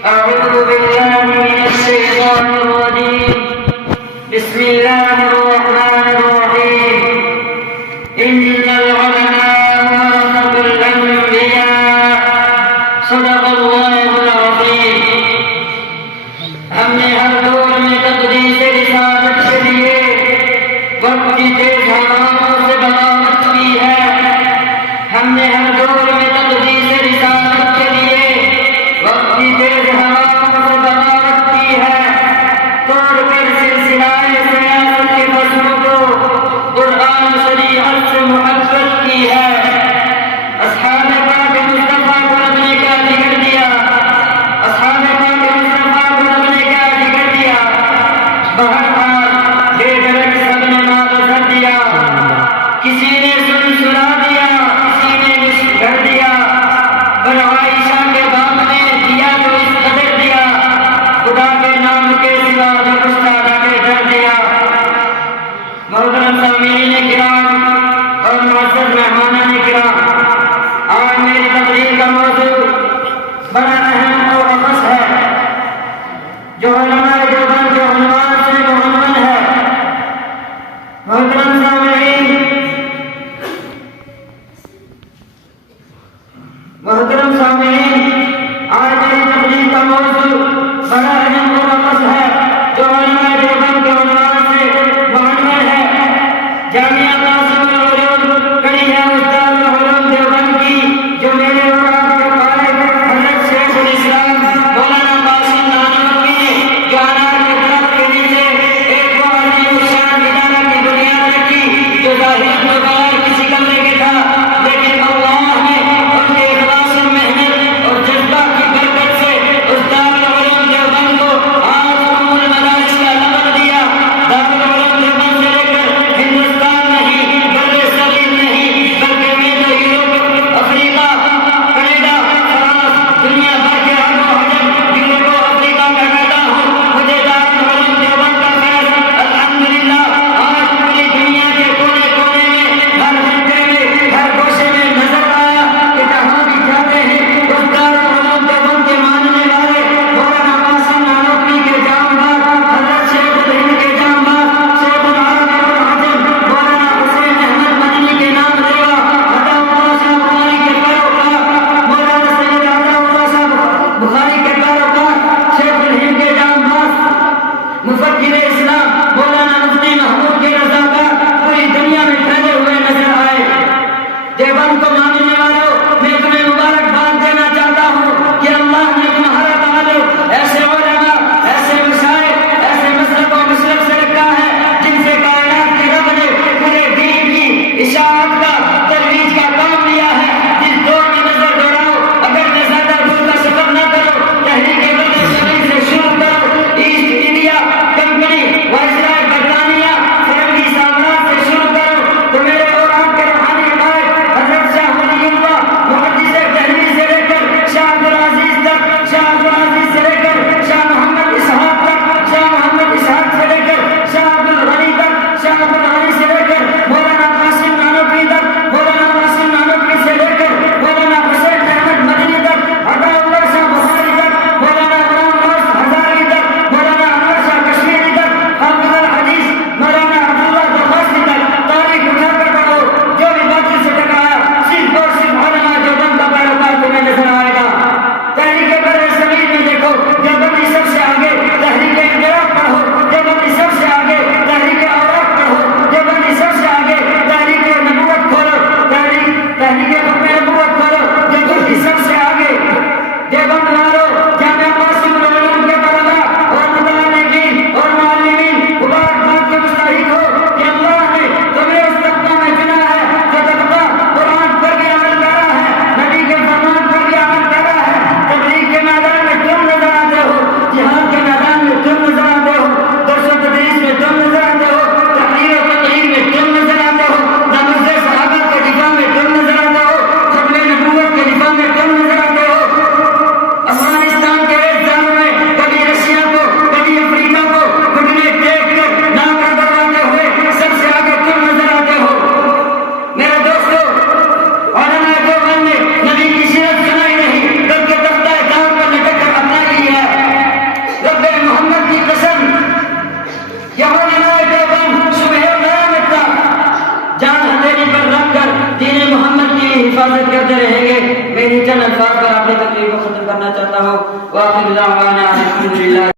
أعوذ بالله من الشيطان الرجيم. بسم الله الرحمن الرحيم. إن العلماء ورثة الأنبياء. صدق الله العظيم. ہم نے ہر دور میں تقدیس رسالت کے لیے وقت کی تیز ہوائوں سے بغاوت کی ہے. ہم نے ہر دور میں تقدیس رسالت کے لیے وقت کی تیز ہوائوں سے بغاوت کی ہے. توڑ کر سلسلہ سیاست کے فصلوں کو قرآن شریعت سے محبت کی ہے. اصحاب پاک مصطفیٰ کو رب نے کیا ذکر دیا. اصحاب پاک مصطفیٰ کو رب نے کیا ذکر دیا. بہرحال بے درک سب نے معذر دیا. کسی نے سنا دیا, کسی نے گھر دیا. پر عائشہ کے باپ نے دیا تو اس قدر دیا, خدا کے نام کے سوا جو کچھ تعالیٰ نے ڈر دیا. محترم سامعین کرام اور معزز مہمان کرام, آج میری تقریر کا موضوع بڑا اہم اور اخص ہے, جو علماء دیوبند کے عنوان سے منعقد ہے. محترم سامعین, آج میری تقریر کا موضوع بڑا اہم اور اخص ہے, جو علماء دیوبند کے عنوان سے منعقد ہے. جامعہ تعظیم العلوم کڑی ہے استاد العلوم دیوبند کی, جو میرے اور آپ کے قائد حضرت شیخ وآخر دعوانا الحمد لله.